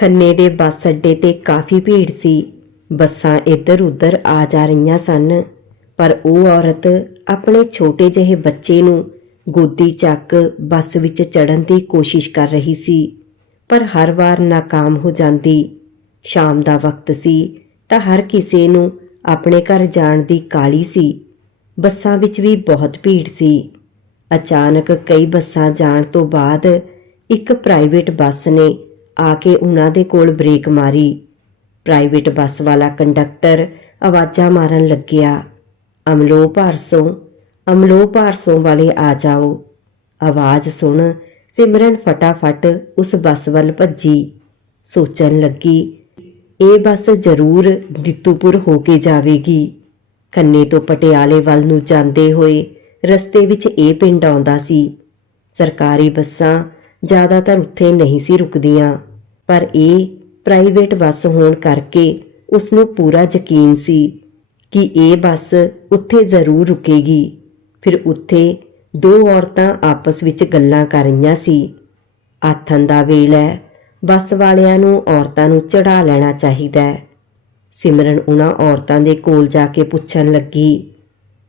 ਖੰਨੇ ਦੇ ਬੱਸ ਅੱਡੇ ਤੇ ਕਾਫੀ ਭੀੜ ਸੀ। ਬੱਸਾਂ ਇੱਧਰ ਉੱਧਰ ਆ ਜਾ ਰਹੀਆਂ ਸਨ, ਪਰ ਉਹ ਔਰਤ ਆਪਣੇ ਛੋਟੇ ਜਿਹੇ ਬੱਚੇ ਨੂੰ ਗੋਦੀ ਚੱਕ ਬੱਸ ਵਿੱਚ ਚੜਨ ਦੀ ਕੋਸ਼ਿਸ਼ ਕਰ ਰਹੀ ਸੀ, ਪਰ ਹਰ ਵਾਰ ناکਾਮ ਹੋ ਜਾਂਦੀ। ਸ਼ਾਮ ਦਾ ਵਕਤ ਸੀ ਤਾਂ ਹਰ ਕਿਸੇ ਨੂੰ ਆਪਣੇ ਘਰ ਜਾਣ ਦੀ ਕਾਲੀ ਸੀ। ਬੱਸਾਂ ਵਿੱਚ ਵੀ ਬਹੁਤ ਭੀੜ ਸੀ। ਅਚਾਨਕ ਕਈ ਬੱਸਾਂ ਜਾਣ ਤੋਂ ਬਾਅਦ ਇੱਕ ਪ੍ਰਾਈਵੇਟ ਬੱਸ ਨੇ ਆ ਕੇ ਉਹਨਾਂ ਦੇ ਕੋਲ ਬ੍ਰੇਕ ਮਾਰੀ। ਪ੍ਰਾਈਵੇਟ ਬੱਸ ਵਾਲਾ ਕੰਡਕਟਰ ਆਵਾਜ਼ਾਂ ਮਾਰਨ ਲੱਗਿਆ। ਅਮਲੋ ਭਾਰਸੋਂ ਅਮਲੋ ਭਾਰਸੋਂ ਵਾਲੇ ਆ ਜਾਓ। ਆਵਾਜ਼ ਸੁਣ ਸਿਮਰਨ ਫਟਾਫਟ ਉਸ ਬੱਸ ਵੱਲ ਭੱਜੀ। ਸੋਚਣ ਲੱਗੀ, ਇਹ ਬੱਸ ਜ਼ਰੂਰ ਦਿੱਤੂਪੁਰ ਹੋ ਕੇ ਜਾਵੇਗੀ। ਖੰਨੇ ਤੋਂ ਪਟਿਆਲੇ ਵੱਲ ਨੂੰ ਜਾਂਦੇ ਹੋਏ ਰਸਤੇ ਵਿੱਚ ਇਹ ਪਿੰਡ ਆਉਂਦਾ ਸੀ। ਸਰਕਾਰੀ ਬੱਸਾਂ ਜ਼ਿਆਦਾਤਰ ਉੱਥੇ ਨਹੀਂ ਸੀ ਰੁਕਦੀਆਂ। ਪਰ ਇਹ ਪ੍ਰਾਈਵੇਟ ਬੱਸ ਹੋਣ ਕਰਕੇ ਉਸ ਨੂੰ ਪੂਰਾ ਯਕੀਨ ਸੀ ਕਿ ਇਹ ਬੱਸ ਉੱਥੇ ਜ਼ਰੂਰ ਰੁਕੇਗੀ। ਫਿਰ ਉੱਥੇ ਦੋ ਔਰਤਾਂ ਆਪਸ ਵਿੱਚ ਗੱਲਾਂ ਕਰ ਰਹੀਆਂ ਸੀ। ਆਥਨ ਦਾ ਵੇਲਾ ਹੈ, ਬੱਸ ਵਾਲਿਆਂ ਨੂੰ ਔਰਤਾਂ ਨੂੰ ਚੜਾ ਲੈਣਾ ਚਾਹੀਦਾ ਹੈ। ਸਿਮਰਨ ਉਹਨਾਂ ਔਰਤਾਂ ਦੇ ਕੋਲ ਜਾ ਕੇ ਪੁੱਛਣ ਲੱਗੀ,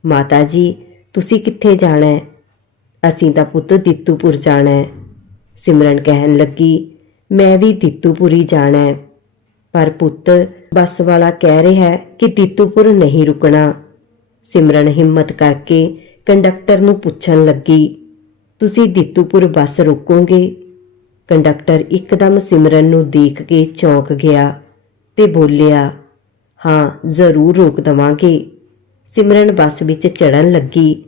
ਮਾਤਾ ਜੀ, ਤੁਸੀਂ ਕਿੱਥੇ ਜਾਣਾ ਹੈ? ਅਸੀਂ ਤਾਂ ਪੁੱਤ ਦਿੱਤੂਪੁਰ ਜਾਣਾ ਹੈ, ਸਿਮਰਨ ਕਹਿਣ ਲੱਗੀ। ਮੈਂ ਵੀ ਦਿੱਤੂਪੁਰ ਹੀ ਜਾਣਾ ਹੈ। ਪਰ ਪੁੱਤ, ਬੱਸ ਵਾਲਾ ਕਹਿ ਰਿਹਾ ਹੈ ਕਿ ਦਿੱਤੂਪੁਰ ਨਹੀਂ ਰੁਕਣਾ। ਸਿਮਰਨ ਹਿੰਮਤ ਕਰਕੇ ਕੰਡਕਟਰ ਨੂੰ ਪੁੱਛਣ ਲੱਗੀ, ਤੁਸੀਂ ਦਿੱਤੂਪੁਰ ਬੱਸ ਰੋਕੋਗੇ? ਕੰਡਕਟਰ ਇੱਕਦਮ ਸਿਮਰਨ ਨੂੰ ਦੇਖ ਕੇ ਚੌਂਕ ਗਿਆ ਤੇ ਬੋਲਿਆ, ਹਾਂ, ਜ਼ਰੂਰ ਰੋਕ ਦਵਾਂਗੇ। ਸਿਮਰਨ ਬੱਸ ਵਿੱਚ ਚੜਨ ਲੱਗੀ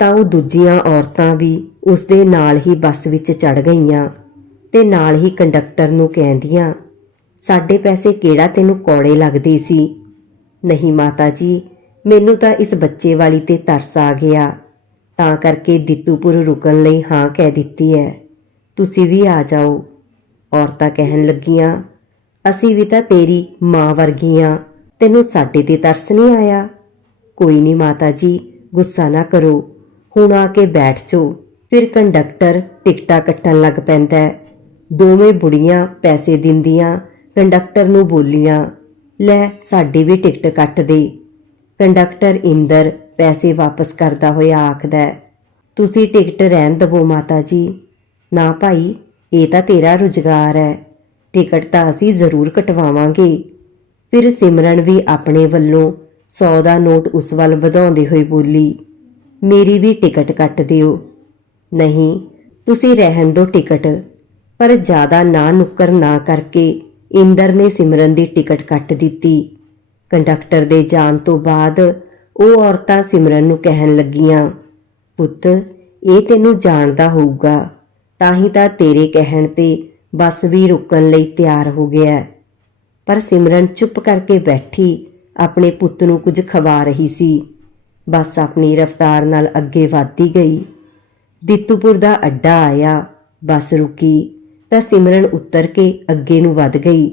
ਤਾਂ ਉਹ ਦੂਜੀਆਂ ਔਰਤਾਂ ਵੀ ਉਸ ਦੇ ਨਾਲ ਹੀ ਬੱਸ ਵਿੱਚ ਚੜ ਗਈਆਂ। ਤੇ ਨਾਲ ਹੀ ਕੰਡਕਟਰ ਨੂੰ ਕਹਿੰਦੀਆਂ, ਸਾਡੇ ਪੈਸੇ ਕਿਹੜਾ ਤੈਨੂੰ ਕੌੜੇ ਲੱਗਦੇ ਸੀ? ਨਹੀਂ ਮਾਤਾ ਜੀ, ਮੈਨੂੰ ਤਾਂ ਇਸ ਬੱਚੇ ਵਾਲੀ ਤੇ ਤਰਸ ਆ ਗਿਆ, ਤਾਂ ਕਰਕੇ ਦਿੱਤੂਪੁਰ ਰੁਕਣ ਲਈ ਹਾਂ ਕਹਿ ਦਿੱਤੀ ਹੈ ਤੁਸੀਂ ਵੀ ਆ ਜਾਓ। ਔਰਤਾਂ ਕਹਿਣ ਲੱਗੀਆਂ, ਅਸੀਂ ਵੀ ਤਾਂ ਤੇਰੀ ਮਾਂ ਵਰਗੀਆਂ, ਤੈਨੂੰ ਸਾਡੇ ਤੇ ਤਰਸ ਨਹੀਂ ਆਇਆ? ਕੋਈ ਨਹੀਂ ਮਾਤਾ ਜੀ, ਗੁੱਸਾ ਨਾ ਕਰੋ, ਹੁਣ ਆ ਕੇ ਬੈਠ ਜਾਓ, ਫਿਰ ਕੰਡਕਟਰ ਟਿਕਟਾਂ ਕੱਟਣ ਲੱਗ ਪੈਂਦਾ ਹੈ। ਦੋਵੇਂ ਬੁੜੀਆਂ ਪੈਸੇ ਦਿੰਦੀਆਂ, ਕੰਡਕਟਰ ਨੂੰ ਬੋਲੀਆਂ, ਲੈ ਸਾਡੀ ਵੀ ਟਿਕਟ ਕੱਟ ਦੇ। ਕੰਡਕਟਰ ਇੰਦਰ ਪੈਸੇ ਵਾਪਸ ਕਰਦਾ ਹੋਇਆ ਆਖਦਾ ਤੁਸੀਂ ਟਿਕਟ ਰਹਿਣ ਦਵੋ ਮਾਤਾ ਜੀ। ਨਾ ਭਾਈ, ਇਹ ਤਾਂ ਤੇਰਾ ਰੁਜ਼ਗਾਰ ਹੈ। ਟਿਕਟ ਤਾਂ ਅਸੀਂ ਜ਼ਰੂਰ ਕਟਵਾਵਾਂਗੇ। ਫਿਰ ਸਿਮਰਨ ਵੀ ਆਪਣੇ ਵੱਲੋਂ 100 ਦਾ ਨੋਟ ਉਸ ਵੱਲ ਵਧਾਉਂਦੇ ਹੋਏ ਬੋਲੀ, ਮੇਰੀ ਵੀ ਟਿਕਟ ਕੱਟ ਦਿਓ। ਨਹੀਂ, ਤੁਸੀਂ ਰਹਿਣ ਦਿਓ ਟਿਕਟ। ਪਰ ਜ਼ਿਆਦਾ ਨਾ ਨੁੱਕਰ ਨਾ ਕਰਕੇ ਇੰਦਰ ਨੇ ਸਿਮਰਨ ਦੀ ਟਿਕਟ ਕੱਟ ਦਿੱਤੀ। ਕੰਡਕਟਰ ਦੇ ਜਾਣ ਤੋਂ ਬਾਅਦ ਉਹ ਔਰਤਾਂ ਸਿਮਰਨ ਨੂੰ ਕਹਿਣ ਲੱਗੀਆਂ, ਪੁੱਤ, ਇਹ ਤੈਨੂੰ ਜਾਣਦਾ ਹੋਊਗਾ, ਤਾਂ ਹੀ ਤਾਂ ਤੇਰੇ ਕਹਿਣ ਤੇ ਬੱਸ ਵੀ ਰੁਕਣ ਲਈ ਤਿਆਰ ਹੋ ਗਿਆ ਪਰ ਸਿਮਰਨ ਚੁੱਪ ਕਰਕੇ ਬੈਠੀ, ਆਪਣੇ ਪੁੱਤ ਨੂੰ ਕੁਝ ਖਵਾ ਰਹੀ ਸੀ। ਬੱਸ ਆਪਣੀ ਰਫ਼ਤਾਰ ਨਾਲ ਅੱਗੇ ਵਧਦੀ ਗਈ। ਦਿੱਤੂਪੁਰ ਦਾ ਅੱਡਾ ਆਇਆ, ਬੱਸ ਰੁਕੀ। ਤਾਂ ਸਿਮਰਨ ਉੱਤਰ ਕੇ ਅੱਗੇ ਨੂੰ ਵੱਧ ਗਈ।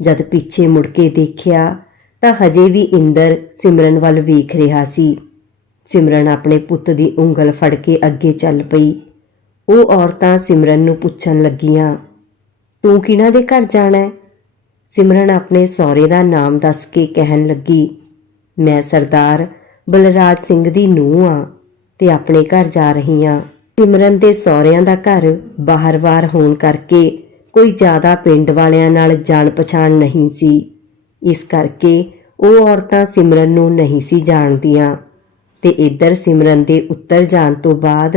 ਜਦ ਪਿੱਛੇ ਮੁੜ ਕੇ ਦੇਖਿਆ ਤਾਂ ਹਜੇ ਵੀ ਇੰਦਰ ਸਿਮਰਨ ਵੱਲ ਵੇਖ ਰਿਹਾ ਸੀ। ਸਿਮਰਨ ਆਪਣੇ ਪੁੱਤ ਦੀ ਉਂਗਲ ਫੜ ਕੇ ਅੱਗੇ ਚੱਲ ਪਈ। ਉਹ ਔਰਤਾਂ ਸਿਮਰਨ ਨੂੰ ਪੁੱਛਣ ਲੱਗੀਆਂ, ਤੂੰ ਕਿਹਨਾਂ ਦੇ ਘਰ ਜਾਣਾ ਹੈ? ਸਿਮਰਨ ਆਪਣੇ ਸਹੁਰੇ ਦਾ ਨਾਮ ਦੱਸ ਕੇ ਕਹਿਣ ਲੱਗੀ, ਮੈਂ ਸਰਦਾਰ ਬਲਰਾਜ ਸਿੰਘ ਦੀ ਨੂੰਹ ਆ ਤੇ ਆਪਣੇ ਘਰ ਜਾ ਰਹੀ ਆ ਸਿਮਰਨ ਦੇ ਸਹੁਰਿਆਂ ਦਾ ਘਰ ਬਾਹਰਵਾਰ ਹੋਣ ਕਰਕੇ ਕੋਈ ਜ਼ਿਆਦਾ ਪਿੰਡ ਵਾਲਿਆਂ ਨਾਲ ਜਾਣ ਪਛਾਣ ਨਹੀਂ ਸੀ। ਇਸ ਕਰਕੇ ਉਹ ਔਰਤਾਂ ਸਿਮਰਨ ਨੂੰ ਨਹੀਂ ਸੀ ਜਾਣਦੀਆਂ ਤੇ ਇੱਧਰ ਸਿਮਰਨ ਦੇ ਉੱਤਰ ਜਾਣ ਤੋਂ ਬਾਅਦ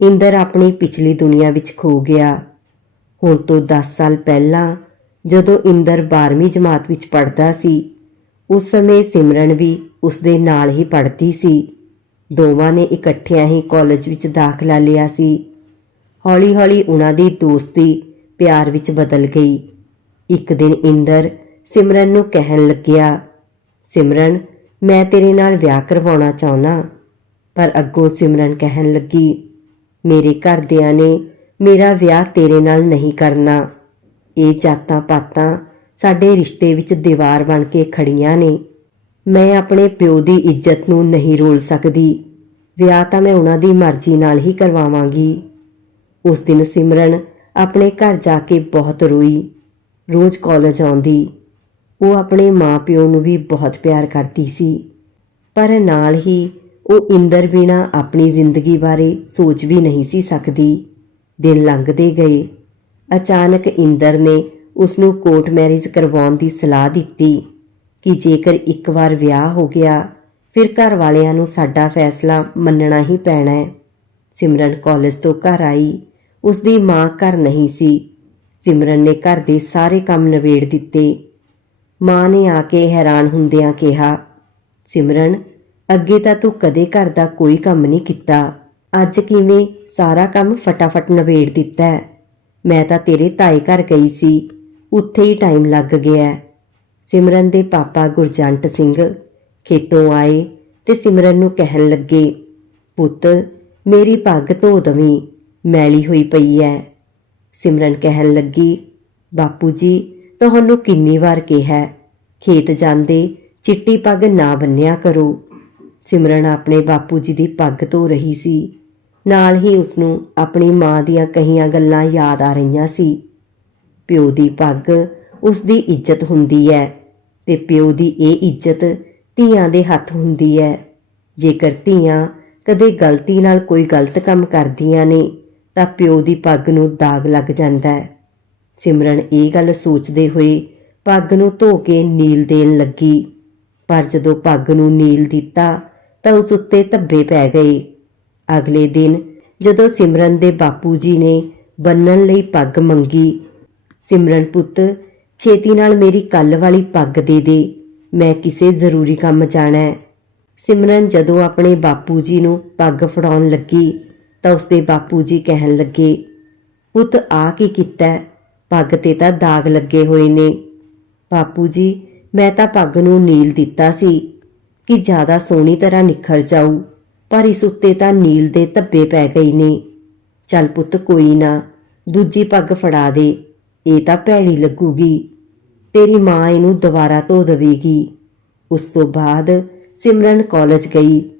ਇੰਦਰ ਆਪਣੀ ਪਿਛਲੀ ਦੁਨੀਆ ਵਿੱਚ ਖੋ ਗਿਆ। ਹੁਣ ਤੋਂ 10 ਸਾਲ ਪਹਿਲਾਂ ਜਦੋਂ ਇੰਦਰ 12ਵੀਂ ਜਮਾਤ ਵਿੱਚ ਪੜ੍ਹਦਾ ਸੀ, ਉਸ ਸਮੇਂ ਸਿਮਰਨ ਵੀ ਉਸ ਦੇ ਨਾਲ ਹੀ ਪੜ੍ਹਦੀ ਸੀ। ਦੋਵਾਂ ਨੇ ਇਕੱਠਿਆਂ ਹੀ ਕਾਲਜ ਵਿੱਚ ਦਾਖਲਾ ਲਿਆ ਸੀ। ਹੌਲੀ-ਹੌਲੀ ਉਹਨਾਂ ਦੀ ਦੋਸਤੀ ਪਿਆਰ ਵਿੱਚ ਬਦਲ ਗਈ। ਇੱਕ ਦਿਨ ਇੰਦਰ ਸਿਮਰਨ ਨੂੰ ਕਹਿਣ ਲੱਗਿਆ, ਸਿਮਰਨ, ਮੈਂ ਤੇਰੇ ਨਾਲ ਵਿਆਹ ਕਰਵਾਉਣਾ ਚਾਹੁੰਨਾ ਪਰ ਅੱਗੋਂ ਸਿਮਰਨ ਕਹਿਣ ਲੱਗੀ, ਮੇਰੇ ਘਰਦਿਆਂ ਨੇ ਮੇਰਾ ਵਿਆਹ ਤੇਰੇ ਨਾਲ ਨਹੀਂ ਕਰਨਾ। ਇਹ ਜਾਤਾਂ ਪਾਤਾਂ ਸਾਡੇ ਰਿਸ਼ਤੇ ਵਿੱਚ ਦੀਵਾਰ ਬਣ ਕੇ ਖੜੀਆਂ ਨੇ। ਮੈਂ ਆਪਣੇ ਪਿਓ ਦੀ ਇੱਜ਼ਤ ਨੂੰ ਨਹੀਂ ਰੋਲ ਸਕਦੀ। ਵਿਆਹ ਤਾਂ ਮੈਂ ਉਹਨਾਂ ਦੀ ਮਰਜ਼ੀ ਨਾਲ ਹੀ ਕਰਵਾਵਾਂਗੀ। ਉਸ ਦਿਨ ਸਿਮਰਨ ਆਪਣੇ ਘਰ ਜਾ ਕੇ ਬਹੁਤ ਰੋਈ। ਰੋਜ਼ ਕਾਲਜ ਆਉਂਦੀ। ਉਹ ਆਪਣੇ ਮਾਪਿਓ ਨੂੰ ਵੀ ਬਹੁਤ ਪਿਆਰ ਕਰਦੀ ਸੀ। ਪਰ ਨਾਲ ਹੀ ਉਹ ਇੰਦਰ ਬਿਨਾ ਆਪਣੀ ਜ਼ਿੰਦਗੀ ਬਾਰੇ ਸੋਚ ਵੀ ਨਹੀਂ ਸੀ ਸਕਦੀ। ਦਿਨ ਲੰਘਦੇ ਗਏ। ਅਚਾਨਕ ਇੰਦਰ ਨੇ ਉਸ ਨੂੰ ਕੋਰਟ ਮੈਰਿਜ ਕਰਵਾਉਣ ਦੀ ਸਲਾਹ ਦਿੱਤੀ। ਕਿ ਜੇਕਰ ਇੱਕ ਵਾਰ ਵਿਆਹ ਹੋ ਗਿਆ, ਫਿਰ ਘਰ ਵਾਲਿਆਂ ਨੂੰ ਸਾਡਾ ਫੈਸਲਾ ਮੰਨਣਾ ਹੀ ਪੈਣਾ ਹੈ। ਸਿਮਰਨ ਕਾਲਜ ਤੋਂ ਘਰ ਆਈ। ਉਸ ਦੀ ਮਾਂ ਘਰ ਨਹੀਂ ਸੀ। ਸਿਮਰਨ ਨੇ ਘਰ ਦੇ ਸਾਰੇ ਕੰਮ ਨਿਬੇੜ ਦਿੱਤੇ। ਮਾਂ ਨੇ ਆ ਕੇ ਹੈਰਾਨ ਹੁੰਦਿਆਂ ਕਿਹਾ, ਸਿਮਰਨ, ਅੱਗੇ ਤਾਂ ਤੂੰ ਕਦੇ ਘਰ ਦਾ ਕੋਈ ਕੰਮ ਨਹੀਂ ਕੀਤਾ। ਅੱਜ ਕਿਵੇਂ ਸਾਰਾ ਕੰਮ ਫਟਾਫਟ ਨਿਬੇੜ ਦਿੱਤਾ ਮੈਂ ਤਾਂ ਤੇਰੇ ਤਾਏ ਘਰ ਗਈ ਸੀ। ਉੱਥੇ ਹੀ ਟਾਈਮ ਲੱਗ ਗਿਆ ਸਿਮਰਨ ਦੇ ਪਾਪਾ ਗੁਰਜੰਟ ਸਿੰਘ ਖੇਤੋਂ ਆਏ ਤੇ ਸਿਮਰਨ ਨੂੰ ਕਹਿਣ ਲੱਗੇ, ਪੁੱਤ, ਮੇਰੀ ਪੱਗ ਧੋ ਦਵੀਂ, ਮੈਲੀ ਹੋਈ ਪਈ ਐ। ਸਿਮਰਨ ਕਹਿਣ ਲੱਗੀ, ਬਾਪੂ ਜੀ, ਤੁਹਾਨੂੰ ਕਿੰਨੀ ਵਾਰ ਕਿਹਾ, ਖੇਤ ਜਾਂਦੇ ਚਿੱਟੀ ਪੱਗ ਨਾ ਬੰਨਿਆ ਕਰੋ। ਸਿਮਰਨ ਆਪਣੇ ਬਾਪੂ ਜੀ ਦੀ ਪੱਗ ਧੋ ਰਹੀ ਸੀ। ਨਾਲ ਹੀ ਉਸ ਨੂੰ ਆਪਣੀ ਮਾਂ ਦੀਆਂ ਕਹੀਆਂ ਗੱਲਾਂ ਯਾਦ ਆ ਰਹੀਆਂ ਸੀ। ਪਿਓ ਦੀ ਪੱਗ ਉਸ ਦੀ ਇੱਜ਼ਤ ਹੁੰਦੀ ਹੈ ਤੇ ਪਿਓ ਦੀ ਇਹ ਇੱਜ਼ਤ ਧੀਆਂ ਦੇ ਹੱਥ ਹੁੰਦੀ ਹੈ ਜੇਕਰ ਧੀਆਂ ਕਦੇ ਗਲਤੀ ਨਾਲ ਕੋਈ ਗਲਤ ਕੰਮ ਕਰਦੀਆਂ ਨੇ, ਤਾਂ ਪਿਓ ਦੀ ਪੱਗ ਨੂੰ ਦਾਗ ਲੱਗ ਜਾਂਦਾ ਹੈ ਸਿਮਰਨ ਇਹ ਗੱਲ ਸੋਚਦੇ ਹੋਏ ਪੱਗ ਨੂੰ ਧੋ ਕੇ ਨੀਲ ਦੇਣ ਲੱਗੀ। ਪਰ ਜਦੋਂ ਪੱਗ ਨੂੰ ਨੀਲ ਦਿੱਤਾ, ਤਾਂ ਉਸ ਉੱਤੇ ਧੱਬੇ ਪੈ ਗਏ। ਅਗਲੇ ਦਿਨ ਜਦੋਂ ਸਿਮਰਨ ਦੇ ਬਾਪੂ ਜੀ ਨੇ ਬੰਨਣ ਲਈ ਪੱਗ ਮੰਗੀ, ਸਿਮਰਨ ਪੁੱਤ ਛੇਤੀ ਨਾਲ ਮੇਰੀ ਕੱਲ ਵਾਲੀ ਪੱਗ ਦੇ ਦੇ। ਮੈਂ ਕਿਸੇ ਜ਼ਰੂਰੀ ਕੰਮ ਜਾਣਾ ਹੈ। ਸਿਮਰਨ ਜਦੋਂ ਆਪਣੇ ਬਾਪੂ ਜੀ ਨੂੰ ਪੱਗ ਫੜਾਉਣ ਲੱਗੀ, ਤਾਂ ਉਸਦੇ ਬਾਪੂ ਜੀ ਕਹਿਣ ਲੱਗੇ, ਪੁੱਤ ਆ ਕੀ ਕੀਤਾ ਪੱਗ ਤੇ ਤਾਂ ਦਾਗ ਲੱਗੇ ਹੋਏ ਨੇ। ਬਾਪੂ ਜੀ, ਮੈਂ ਤਾਂ ਪੱਗ ਨੂੰ ਨੀਲ ਦਿੱਤਾ ਸੀ, ਕਿ ਜ਼ਿਆਦਾ ਸੋਹਣੀ ਤਰ੍ਹਾਂ ਨਿਖਰ ਜਾਊ, ਪਰ ਇਸ ਉੱਤੇ ਤਾਂ ਨੀਲ ਦੇ ਧੱਬੇ ਪੈ ਗਏ ਨੇ। ਚੱਲ ਪੁੱਤ, ਕੋਈ ਨਾ, ਦੂਜੀ ਪੱਗ ਫੜਾ ਦੇ। ਇਹ ਤਾਂ ਭੈੜੀ ਲੱਗੂਗੀ। ਤੇਰੀ ਮਾਂ ਇਹਨੂੰ ਦੁਬਾਰਾ ਧੋ ਦੇਵੇਗੀ। ਉਸ ਤੋਂ ਬਾਅਦ ਸਿਮਰਨ ਕਾਲਜ ਗਈ।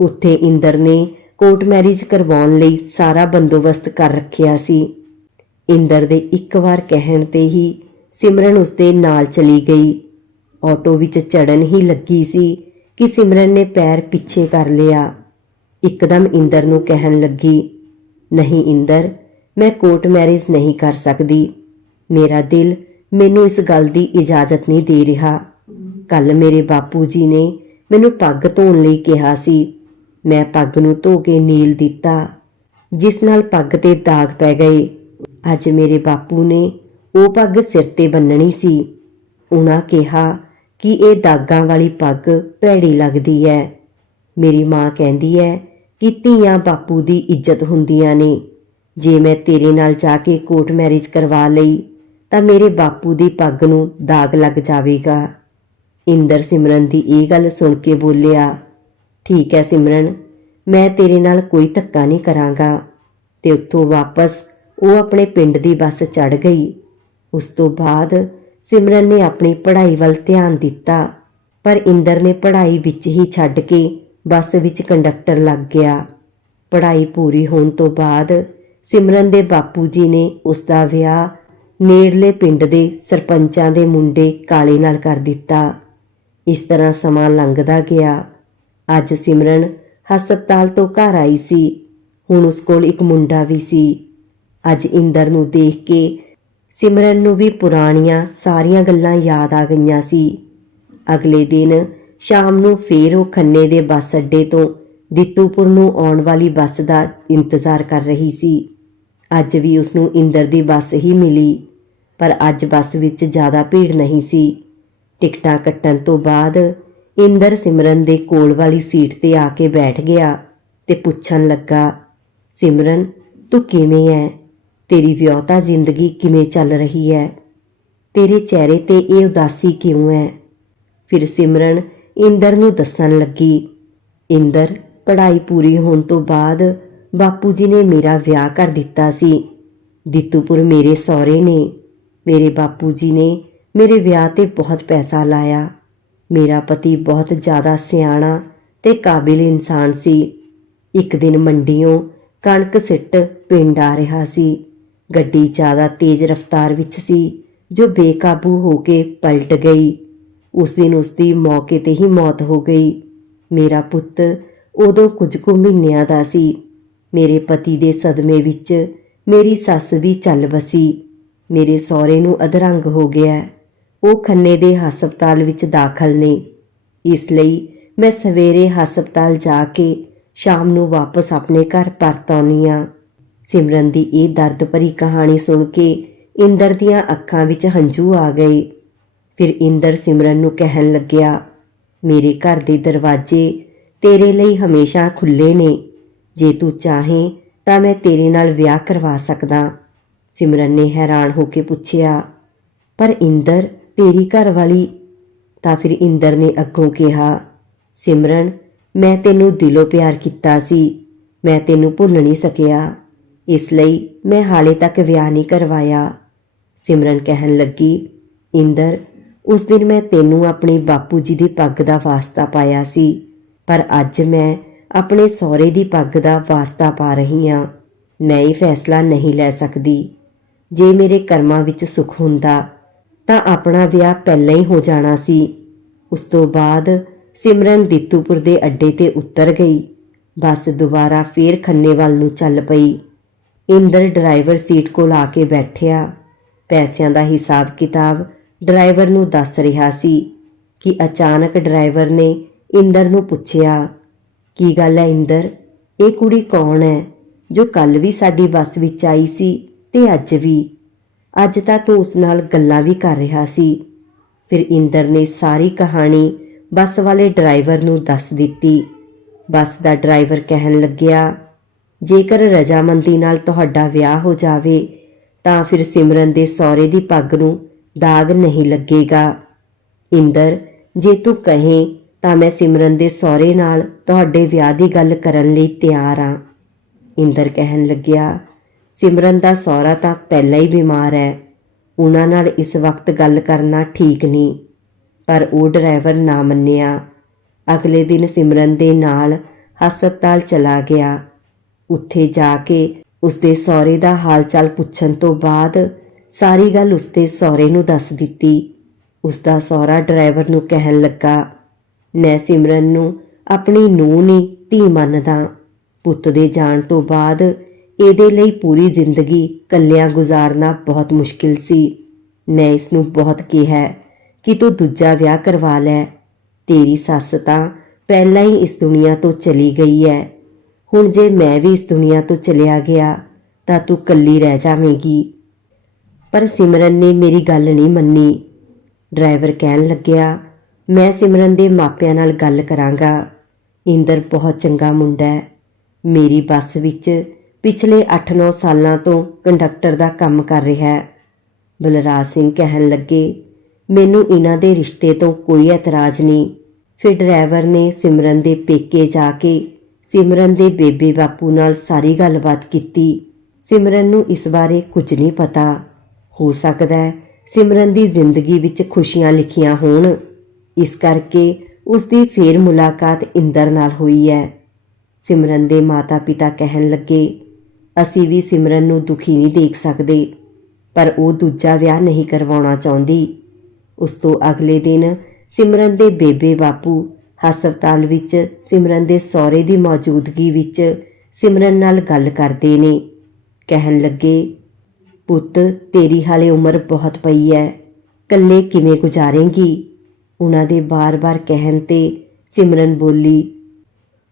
ਉੱਥੇ ਇੰਦਰ ਨੇ ਕੋਰਟ ਮੈਰਿਜ ਕਰਵਾਉਣ ਲਈ ਸਾਰਾ ਬੰਦੋਬਸਤ ਕਰ ਰੱਖਿਆ ਸੀ। ਇੰਦਰ ਦੇ ਇੱਕ ਵਾਰ ਕਹਿਣ ਤੇ ਹੀ ਸਿਮਰਨ ਉਸਦੇ ਨਾਲ ਚਲੀ ਗਈ। ਆਟੋ ਵਿੱਚ ਚੜਨ ਹੀ ਲੱਗੀ ਸੀ ਕਿ ਸਿਮਰਨ ਨੇ ਪੈਰ ਪਿੱਛੇ ਕਰ ਲਿਆ। ਇੱਕਦਮ ਇੰਦਰ ਨੂੰ ਕਹਿਣ ਲੱਗੀ, ਨਹੀਂ ਇੰਦਰ, ਮੈਂ ਕੋਰਟ ਮੈਰਿਜ ਨਹੀਂ ਕਰ ਸਕਦੀ। ਮੇਰਾ ਦਿਲ ਮੈਨੂੰ ਇਸ ਗੱਲ ਦੀ ਇਜਾਜ਼ਤ ਨਹੀਂ ਦੇ ਰਿਹਾ। ਕੱਲ ਮੇਰੇ ਬਾਪੂ ਜੀ ਨੇ ਮੈਨੂੰ ਪੱਗ ਧੋਣ ਲਈ ਕਿਹਾ ਸੀ। ਮੈਂ ਪੱਗ ਨੂੰ ਧੋ ਕੇ ਨੀਲ ਦਿੱਤਾ, ਜਿਸ ਨਾਲ ਪੱਗ ਤੇ ਦਾਗ ਪੈ ਗਏ। ਅੱਜ ਮੇਰੇ ਬਾਪੂ ਨੇ ਉਹ ਪੱਗ ਸਿਰ ਤੇ ਬੰਨਣੀ ਸੀ। ਉਹਨਾਂ ਕਿਹਾ ਕਿ ਇਹ ਦਾਗਾਂ ਵਾਲੀ ਪੱਗ ਭੈੜੀ ਲੱਗਦੀ ਹੈ। ਮੇਰੀ ਮਾਂ ਕਹਿੰਦੀ ਹੈ ਕਿ ਧੀਆਂ ਬਾਪੂ ਦੀ ਇੱਜ਼ਤ ਹੁੰਦੀਆਂ ਨੇ। ਜੇ ਮੈਂ ਤੇਰੇ ਨਾਲ ਜਾ ਕੇ ਕੋਰਟ ਮੈਰਿਜ ਕਰਵਾ ਲਈ ਤਾਂ ਮੇਰੇ ਬਾਪੂ ਦੀ ਪੱਗ ਨੂੰ ਦਾਗ ਲੱਗ ਜਾਵੇਗਾ। ਇੰਦਰ ਸਿਮਰਨ ਦੀ ਇਹ ਗੱਲ ਸੁਣ ਕੇ ਬੋਲਿਆ, ਠੀਕ ਹੈ ਸਿਮਰਨ, ਮੈਂ ਤੇਰੇ ਨਾਲ ਕੋਈ ਧੱਕਾ ਨਹੀਂ ਕਰਾਂਗਾ। ਤੇ ਉੱਥੋਂ ਵਾਪਸ ਉਹ ਆਪਣੇ ਪਿੰਡ ਦੀ ਬੱਸ ਚੜ ਗਈ। ਉਸ ਤੋਂ ਬਾਅਦ ਸਿਮਰਨ ਨੇ ਆਪਣੀ ਪੜ੍ਹਾਈ ਵੱਲ ਧਿਆਨ ਦਿੱਤਾ, ਪਰ ਇੰਦਰ ਨੇ ਪੜ੍ਹਾਈ ਵਿੱਚ ਹੀ ਛੱਡ ਕੇ ਬੱਸ ਵਿੱਚ ਕੰਡਕਟਰ ਲੱਗ ਗਿਆ। ਪੜ੍ਹਾਈ ਪੂਰੀ ਹੋਣ ਤੋਂ ਬਾਅਦ ਸਿਮਰਨ ਦੇ ਬਾਪੂ ਜੀ ਨੇ ਉਸ ਦਾ ਵਿਆਹ ਨੇੜਲੇ ਪਿੰਡ ਦੇ ਸਰਪੰਚਾਂ ਦੇ ਮੁੰਡੇ ਕਾਲੇ ਨਾਲ ਕਰ ਦਿੱਤਾ। ਇਸ ਤਰ੍ਹਾਂ ਸਮਾਂ ਲੰਘਦਾ ਗਿਆ। ਅੱਜ ਸਿਮਰਨ ਹਸਪਤਾਲ ਤੋਂ ਘਰ ਆਈ ਸੀ। ਹੁਣ ਉਸ ਕੋਲ ਇੱਕ ਮੁੰਡਾ ਵੀ ਸੀ। ਅੱਜ ਇੰਦਰ ਨੂੰ ਦੇਖ ਕੇ ਸਿਮਰਨ ਨੂੰ ਵੀ ਪੁਰਾਣੀਆਂ ਸਾਰੀਆਂ ਗੱਲਾਂ ਯਾਦ ਆ ਗਈਆਂ ਸੀ। ਅਗਲੇ ਦਿਨ ਸ਼ਾਮ ਨੂੰ ਫੇਰ ਉਹ ਖੰਨੇ ਦੇ ਬੱਸ ਅੱਡੇ ਤੋਂ ਦਿੱਤੂਪੁਰ ਨੂੰ ਆਉਣ ਵਾਲੀ ਬੱਸ ਦਾ ਇੰਤਜ਼ਾਰ ਕਰ ਰਹੀ ਸੀ। ਅੱਜ ਵੀ ਉਸ ਨੂੰ ਇੰਦਰ ਦੀ ਬੱਸ ਹੀ ਮਿਲੀ। ਪਰ ਅੱਜ ਬੱਸ ਵਿੱਚ ਜ਼ਿਆਦਾ ਭੀੜ ਨਹੀਂ ਸੀ। ਟਿਕਟਾਂ ਕੱਟਣ ਤੋਂ ਬਾਅਦ ਇੰਦਰ ਸਿਮਰਨ ਦੇ ਕੋਲ ਵਾਲੀ ਸੀਟ ਤੇ ਆ ਕੇ ਬੈਠ ਗਿਆ ਤੇ ਪੁੱਛਣ ਲੱਗਾ, ਸਿਮਰਨ, ਤੂੰ ਕਿਵੇਂ ਹੈ ਤੇਰੀ ਵਿਆਹਤਾ ਜ਼ਿੰਦਗੀ ਕਿਵੇਂ ਚੱਲ ਰਹੀ ਹੈ ਤੇਰੇ ਚਿਹਰੇ ਤੇ ਇਹ ਉਦਾਸੀ ਕਿਉਂ ਹੈ ਫਿਰ ਸਿਮਰਨ ਇੰਦਰ ਨੂੰ ਦੱਸਣ ਲੱਗੀ, ਇੰਦਰ, ਪੜ੍ਹਾਈ ਪੂਰੀ ਹੋਣ ਤੋਂ ਬਾਅਦ ਬਾਪੂ ਜੀ ਨੇ ਮੇਰਾ ਵਿਆਹ ਕਰ ਦਿੱਤਾ ਸੀ। ਦਿੱਤੂਪੁਰ ਮੇਰੇ ਸਹੁਰੇ ਨੇ। ਮੇਰੇ ਬਾਪੂ ਜੀ ਨੇ ਮੇਰੇ ਵਿਆਹ ਤੇ ਬਹੁਤ ਪੈਸਾ ਲਾਇਆ। ਮੇਰਾ ਪਤੀ ਬਹੁਤ ਜ਼ਿਆਦਾ ਸਿਆਣਾ ਤੇ ਕਾਬਿਲ ਇਨਸਾਨ ਸੀ। ਇੱਕ ਦਿਨ ਮੰਡੀੋਂ ਕਣਕ ਸਿੱਟ ਪਿੰਡ ਆ ਰਿਹਾ ਸੀ। ਗੱਡੀ ਜ਼ਿਆਦਾ ਤੇਜ਼ ਰਫ਼ਤਾਰ ਵਿੱਚ ਸੀ, ਜੋ ਬੇਕਾਬੂ ਹੋ ਕੇ ਪਲਟ ਗਈ। ਉਸ ਦਿਨ ਉਸ ਦੀ ਮੌਕੇ ਤੇ ਹੀ ਮੌਤ ਹੋ ਗਈ। ਮੇਰਾ ਪੁੱਤ ਉਦੋਂ ਕੁਝ ਕੁ ਮਹੀਨਿਆਂ ਦਾ ਸੀ। ਮੇਰੇ ਪਤੀ ਦੇ ਸਦਮੇ ਵਿੱਚ ਮੇਰੀ ਸੱਸ ਵੀ ਚੱਲ ਬਸੀ ਮੇਰੇ ਸਹੁਰੇ ਨੂੰ ਅਧਰੰਗ ਹੋ ਗਿਆ ਉਹ ਖੰਨੇ ਦੇ ਹਸਪਤਾਲ ਵਿੱਚ ਦਾਖਲ ਨੇ। ਇਸ ਲਈ ਮੈਂ ਸਵੇਰੇ ਹਸਪਤਾਲ ਜਾ ਕੇ ਸ਼ਾਮ ਨੂੰ ਵਾਪਸ ਆਪਣੇ ਘਰ ਪਰਤ ਆਉਂਦੀ ਹਾਂ। ਸਿਮਰਨ ਦੀ ਇਹ ਦਰਦ ਭਰੀ ਕਹਾਣੀ ਸੁਣ ਕੇ ਇੰਦਰ ਦੀਆਂ ਅੱਖਾਂ ਵਿੱਚ ਹੰਝੂ ਆ ਗਏ। ਫਿਰ ਇੰਦਰ ਸਿਮਰਨ ਨੂੰ ਕਹਿਣ ਲੱਗਿਆ, ਮੇਰੇ ਘਰ ਦੇ ਦਰਵਾਜ਼ੇ ਤੇਰੇ ਲਈ ਹਮੇਸ਼ਾ ਖੁੱਲੇ ਨੇ। ਜੇ ਤੂੰ ਚਾਹੇ ਤਾਂ ਮੈਂ ਤੇਰੇ ਨਾਲ ਵਿਆਹ ਕਰਵਾ ਸਕਦਾ। ਸਿਮਰਨ ਨੇ ਹੈਰਾਨ ਹੋ ਕੇ ਪੁੱਛਿਆ, ਪਰ ਇੰਦਰ, ਤੇਰੀ ਘਰ ਵਾਲੀ ਤਾਂ ਫਿਰ ਇੰਦਰ ਨੇ ਅੱਗੋਂ ਕਿਹਾ, ਸਿਮਰਨ, ਮੈਂ ਤੈਨੂੰ ਦਿਲੋਂ ਪਿਆਰ ਕੀਤਾ ਸੀ, ਮੈਂ ਤੈਨੂੰ ਭੁੱਲ ਨਹੀਂ ਸਕਿਆ, ਇਸ ਲਈ ਮੈਂ ਹਾਲੇ ਤੱਕ ਵਿਆਹ ਨਹੀਂ ਕਰਵਾਇਆ। ਸਿਮਰਨ ਕਹਿਣ ਲੱਗੀ, ਇੰਦਰ, ਉਸ ਦਿਨ ਮੈਂ ਤੈਨੂੰ ਆਪਣੇ ਬਾਪੂ ਜੀ ਦੀ ਪੱਗ ਦਾ ਵਾਸਤਾ ਪਾਇਆ ਸੀ, ਪਰ ਅੱਜ ਮੈਂ ਆਪਣੇ ਸਹੁਰੇ ਦੀ ਪੱਗ ਦਾ ਵਾਸਤਾ ਪਾ ਰਹੀ ਹਾਂ। ਮੈਂ ਇਹ ਫੈਸਲਾ ਨਹੀਂ ਲੈ ਸਕਦੀ। ਜੇ ਮੇਰੇ ਕਰਮਾਂ ਵਿੱਚ ਸੁਖ ਹੁੰਦਾ, ਤਾਂ ਆਪਣਾ ਵਿਆਹ ਪਹਿਲਾਂ ਹੀ ਹੋ ਜਾਣਾ ਸੀ। ਉਸ ਤੋਂ ਬਾਅਦ ਸਿਮਰਨ ਦਿੱਤੂਪੁਰ ਦੇ ਅੱਡੇ ਤੇ ਉਤਰ ਗਈ। ਬੱਸ ਦੁਬਾਰਾ ਫੇਰ ਖੰਨੇ ਵੱਲ ਨੂੰ ਚੱਲ ਪਈ। ਇੰਦਰ ਡਰਾਈਵਰ ਸੀਟ ਕੋਲ ਆ ਕੇ ਬੈਠਿਆ। ਪੈਸਿਆਂ ਦਾ ਹਿਸਾਬ ਕਿਤਾਬ ਡਰਾਈਵਰ ਨੂੰ ਦੱਸ ਰਿਹਾ ਸੀ ਕਿ ਅਚਾਨਕ ਡਰਾਈਵਰ ਨੇ ਇੰਦਰ ਨੂੰ ਪੁੱਛਿਆ, ਕੀ ਗੱਲ ਹੈ ਇੰਦਰ? ਇਹ ਕੁੜੀ ਕੌਣ ਹੈ, ਜੋ ਕੱਲ ਵੀ ਸਾਡੀ ਬੱਸ ਵਿੱਚ ਆਈ ਸੀ? ਤੇ ਅੱਜ ਵੀ। ਅੱਜ ਤਾਂ ਤੂੰ ਉਸ ਨਾਲ ਗੱਲਾਂ ਵੀ ਕਰ ਰਿਹਾ ਸੀ। ਫਿਰ ਇੰਦਰ ਨੇ ਸਾਰੀ ਕਹਾਣੀ ਬੱਸ ਵਾਲੇ ਡਰਾਈਵਰ ਨੂੰ ਦੱਸ ਦਿੱਤੀ। ਬੱਸ ਦਾ ਡਰਾਈਵਰ ਕਹਿਣ ਲੱਗਿਆ, ਜੇਕਰ ਰਜਾਮੰਦੀ ਨਾਲ ਤੁਹਾਡਾ ਵਿਆਹ ਹੋ ਜਾਵੇ, ਤਾਂ ਫਿਰ ਸਿਮਰਨ ਦੇ ਸਹੁਰੇ ਦੀ ਪੱਗ ਨੂੰ ਦਾਗ ਨਹੀਂ ਲੱਗੇਗਾ। ਇੰਦਰ, ਜੇ ਤੂੰ ਕਹੇ, ਤਾਂ ਮੈਂ ਸਿਮਰਨ ਦੇ ਸਹੁਰੇ ਨਾਲ ਤੁਹਾਡੇ ਵਿਆਹ ਦੀ ਗੱਲ ਕਰਨ ਲਈ ਤਿਆਰ ਹਾਂ ਇੰਦਰ ਕਹਿਣ ਲੱਗਿਆ ਸਿਮਰਨ ਦਾ ਸਹੁਰਾ ਤਾਂ ਪਹਿਲਾਂ ਹੀ ਬਿਮਾਰ ਹੈ। ਉਹਨਾਂ ਨਾਲ ਇਸ ਵਕਤ ਗੱਲ ਕਰਨਾ ਠੀਕ ਨਹੀਂ, ਪਰ ਉਹ ਡਰਾਈਵਰ ਨਾ ਮੰਨਿਆ। ਅਗਲੇ ਦਿਨ ਸਿਮਰਨ ਦੇ ਨਾਲ ਹਸਪਤਾਲ ਚਲਾ ਗਿਆ। ਉੱਥੇ ਜਾ ਕੇ ਉਸਦੇ ਸਹੁਰੇ ਦਾ ਹਾਲਚਾਲ ਪੁੱਛਣ ਤੋਂ ਬਾਅਦ ਸਾਰੀ ਗੱਲ ਉਸਦੇ ਸਹੁਰੇ ਨੂੰ ਦੱਸ ਦਿੱਤੀ। ਉਸਦਾ ਸਹੁਰਾ ਡਰਾਈਵਰ ਨੂੰ ਕਹਿਣ ਲੱਗਾ, ਮੈਂ ਸਿਮਰਨ ਨੂੰ ਆਪਣੀ ਨੂੰਹ ਨਹੀਂ, ਧੀ ਮੰਨਦਾ। ਪੁੱਤ ਦੇ ਜਾਣ ਤੋਂ ਬਾਅਦ ਇਹਦੇ ਲਈ ਪੂਰੀ ਜ਼ਿੰਦਗੀ ਕੱਲਿਆਂ ਗੁਜ਼ਾਰਨਾ ਬਹੁਤ ਮੁਸ਼ਕਿਲ ਸੀ। ਮੈਂ ਇਸ ਨੂੰ ਬਹੁਤ ਕਿਹਾ, ਕਿ ਤੂੰ ਦੂਜਾ ਵਿਆਹ ਕਰਵਾ ਲੈ। ਤੇਰੀ ਸੱਸ ਤਾਂ ਪਹਿਲਾਂ ਹੀ ਇਸ ਦੁਨੀਆ ਤੋਂ ਚਲੀ ਗਈ ਹੈ ਹੁਣ ਜੇ ਮੈਂ ਵੀ ਇਸ ਦੁਨੀਆ ਤੋਂ ਚਲਿਆ ਗਿਆ, ਤਾਂ ਤੂੰ ਕੱਲੀ ਰਹਿ ਜਾਵੇਂਗੀ ਪਰ ਸਿਮਰਨ ਨੇ ਮੇਰੀ ਗੱਲ ਨਹੀਂ ਮੰਨੀ। ਡਰਾਈਵਰ ਕਹਿਣ ਲੱਗਿਆ, ਮੈਂ ਸਿਮਰਨ ਦੇ ਮਾਪਿਆਂ ਨਾਲ ਗੱਲ ਕਰਾਂਗਾ। ਇੰਦਰ ਬਹੁਤ ਚੰਗਾ ਮੁੰਡਾ ਹੈ ਮੇਰੀ ਬੱਸ ਵਿੱਚ ਪਿਛਲੇ 8-9 ਸਾਲਾਂ ਤੋਂ ਕੰਡਕਟਰ ਦਾ ਕੰਮ ਕਰ ਰਿਹਾ ਹੈ। ਬਲਰਾਜ ਸਿੰਘ ਕਹਿਣ ਲੱਗੇ, ਮੈਨੂੰ ਇਹਨਾਂ ਦੇ ਰਿਸ਼ਤੇ ਤੋਂ ਕੋਈ ਇਤਰਾਜ਼ ਨਹੀਂ। ਫਿਰ ਡਰਾਈਵਰ ਨੇ ਸਿਮਰਨ ਦੇ ਪੇਕੇ ਜਾ ਕੇ ਸਿਮਰਨ ਦੇ ਬੇਬੇ ਬਾਪੂ ਨਾਲ ਸਾਰੀ ਗੱਲਬਾਤ ਕੀਤੀ। ਸਿਮਰਨ ਨੂੰ ਇਸ ਬਾਰੇ ਕੁਝ ਨਹੀਂ ਪਤਾ। ਹੋ ਸਕਦਾ ਹੈ ਸਿਮਰਨ ਦੀ ਜ਼ਿੰਦਗੀ ਵਿੱਚ ਖੁਸ਼ੀਆਂ ਲਿਖੀਆਂ ਹੋਣ। ਇਸ ਕਰਕੇ ਉਸ ਦੀ ਫੇਰ ਮੁਲਾਕਾਤ ਇੰਦਰ ਨਾਲ ਹੋਈ ਹੈ। ਸਿਮਰਨ ਦੇ ਮਾਤਾ-ਪਿਤਾ ਕਹਿਣ ਲੱਗੇ ਅਸੀਂ ਵੀ ਸਿਮਰਨ ਨੂੰ ਦੁਖੀ ਨਹੀਂ ਦੇਖ ਸਕਦੇ। ਪਰ ਉਹ ਦੂਜਾ ਵਿਆਹ ਨਹੀਂ ਕਰਵਾਉਣਾ ਚਾਹੁੰਦੀ। ਉਸ ਤੋਂ ਅਗਲੇ ਦਿਨ ਸਿਮਰਨ ਦੇ ਬੇਬੇ ਬਾਪੂ ਹਸਪਤਾਲ ਵਿੱਚ, ਸਿਮਰਨ ਦੇ ਸਹੁਰੇ ਦੀ ਮੌਜੂਦਗੀ ਵਿੱਚ ਸਿਮਰਨ ਨਾਲ ਗੱਲ ਕਰਦੇ ਨੇ। ਕਹਿਣ ਲੱਗੇ, ਪੁੱਤ, ਤੇਰੀ ਹਾਲੇ ਉਮਰ ਬਹੁਤ ਪਈ ਹੈ ਕੱਲੇ ਕਿਵੇਂ ਗੁਜ਼ਾਰੇਂਗੀ? ਉਹਨਾਂ ਦੇ ਬਾਰ-ਬਾਰ ਕਹਿਣ ਤੇ ਸਿਮਰਨ ਬੋਲੀ,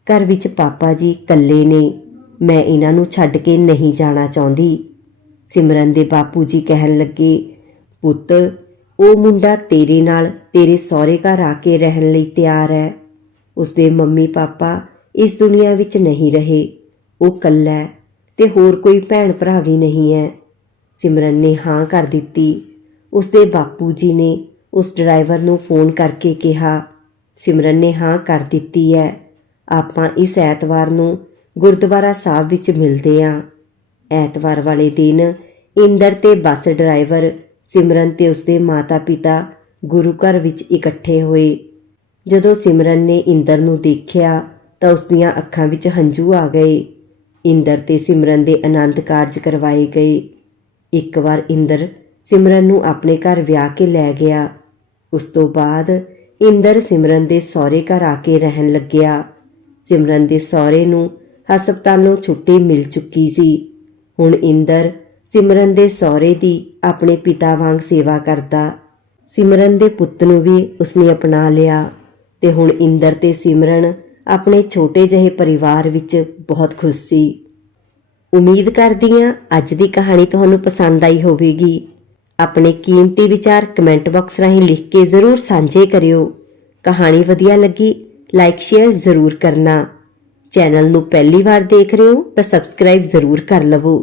ਘਰ ਵਿੱਚ ਪਾਪਾ ਜੀ ਇਕੱਲੇ ਨੇ। ਮੈਂ ਇਹਨਾਂ ਨੂੰ ਛੱਡ ਕੇ ਨਹੀਂ ਜਾਣਾ ਚਾਹੁੰਦੀ। ਸਿਮਰਨ ਦੇ ਬਾਪੂ ਜੀ ਕਹਿਣ ਲੱਗੇ, ਪੁੱਤ, ਉਹ ਮੁੰਡਾ ਤੇਰੇ ਨਾਲ ਤੇਰੇ ਸਹੁਰੇ ਘਰ ਆ ਕੇ ਰਹਿਣ ਲਈ ਤਿਆਰ ਹੈ। ਉਸਦੇ ਮੰਮੀ ਪਾਪਾ ਇਸ ਦੁਨੀਆ ਵਿੱਚ ਨਹੀਂ ਰਹੇ। ਉਹ ਇਕੱਲਾ ਹੈ ਤੇ ਹੋਰ ਕੋਈ ਭੈਣ ਭਰਾ ਵੀ ਨਹੀਂ ਹੈ। ਸਿਮਰਨ ਨੇ ਹਾਂ ਕਰ ਦਿੱਤੀ। ਉਸਦੇ ਬਾਪੂ ਜੀ ਨੇ ਉਸ ਡਰਾਈਵਰ ਨੂੰ ਫੋਨ ਕਰਕੇ ਕਿਹਾ। ਸਿਮਰਨ ਨੇ ਹਾਂ ਕਰ ਦਿੱਤੀ ਹੈ। ਆਪਾਂ ਇਸ ਐਤਵਾਰ ਨੂੰ ਗੁਰਦੁਆਰਾ ਸਾਹਿਬ ਵਿੱਚ ਮਿਲਦੇ ਹਾਂ ਐਤਵਾਰ ਵਾਲੇ ਦਿਨ ਇੰਦਰ ਤੇ ਬੱਸ ਡਰਾਈਵਰ ਸਿਮਰਨ ਤੇ ਉਸਦੇ ਮਾਤਾ-ਪਿਤਾ ਗੁਰੂ ਘਰ ਵਿੱਚ ਇਕੱਠੇ ਹੋਏ। ਜਦੋਂ ਸਿਮਰਨ ਨੇ ਇੰਦਰ ਨੂੰ ਦੇਖਿਆ ਤਾਂ ਉਸ ਦੀਆਂ ਅੱਖਾਂ ਵਿੱਚ ਹੰਝੂ ਆ ਗਏ। ਇੰਦਰ ਤੇ ਸਿਮਰਨ ਦੇ ਆਨੰਦ ਕਾਰਜ ਕਰਵਾਏ ਗਏ। ਇੱਕ ਵਾਰ ਇੰਦਰ ਸਿਮਰਨ ਨੂੰ ਆਪਣੇ ਘਰ ਵਿਆਹ ਕੇ ਲੈ ਗਿਆ। ਉਸ ਤੋਂ ਬਾਅਦ ਇੰਦਰ ਸਿਮਰਨ ਦੇ ਸਹੁਰੇ ਘਰ ਆ ਕੇ ਰਹਿਣ ਲੱਗਿਆ। ਸਿਮਰਨ ਦੇ ਸਹੁਰੇ ਨੂੰ ਹਸਪਤਾਲ ਨੂੰ ਛੁੱਟੀ ਮਿਲ ਚੁੱਕੀ ਸੀ। ਹੁਣ ਇੰਦਰ ਸਿਮਰਨ ਦੇ ਸਹੁਰੇ ਦੀ ਆਪਣੇ ਪਿਤਾ ਵਾਂਗ ਸੇਵਾ ਕਰਦਾ। ਸਿਮਰਨ ਦੇ ਪੁੱਤ ਨੂੰ ਵੀ ਉਸਨੇ ਅਪਣਾ ਲਿਆ ਤੇ ਹੁਣ ਇੰਦਰ ਤੇ ਸਿਮਰਨ ਆਪਣੇ ਛੋਟੇ ਜਿਹੇ ਪਰਿਵਾਰ ਵਿੱਚ ਬਹੁਤ ਖੁਸ਼ ਸੀ। ਉਮੀਦ ਕਰਦੀ ਹਾਂ ਅੱਜ ਦੀ ਕਹਾਣੀ ਤੁਹਾਨੂੰ ਪਸੰਦ ਆਈ ਹੋਵੇਗੀ। ਆਪਣੇ ਕੀਮਤੀ ਵਿਚਾਰ ਕਮੈਂਟ ਬਾਕਸ ਰਾਹੀਂ ਲਿਖ ਕੇ ਜ਼ਰੂਰ ਸਾਂਝੇ ਕਰਿਓ। ਕਹਾਣੀ ਵਧੀਆ ਲੱਗੀ, ਲਾਈਕ, ਸ਼ੇਅਰ ਜ਼ਰੂਰ ਕਰਨਾ। ਚੈਨਲ ਨੂੰ ਪਹਿਲੀ ਵਾਰ ਦੇਖ ਰਹੇ ਹੋ ਤਾਂ ਸਬਸਕ੍ਰਾਈਬ ਜ਼ਰੂਰ ਕਰ ਲਵੋ।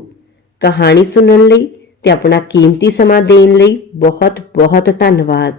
ਕਹਾਣੀ ਸੁਣਨ ਲਈ ਤੇ ਆਪਣਾ ਕੀਮਤੀ ਸਮਾਂ ਦੇਣ ਲਈ ਬਹੁਤ ਬਹੁਤ ਧੰਨਵਾਦ।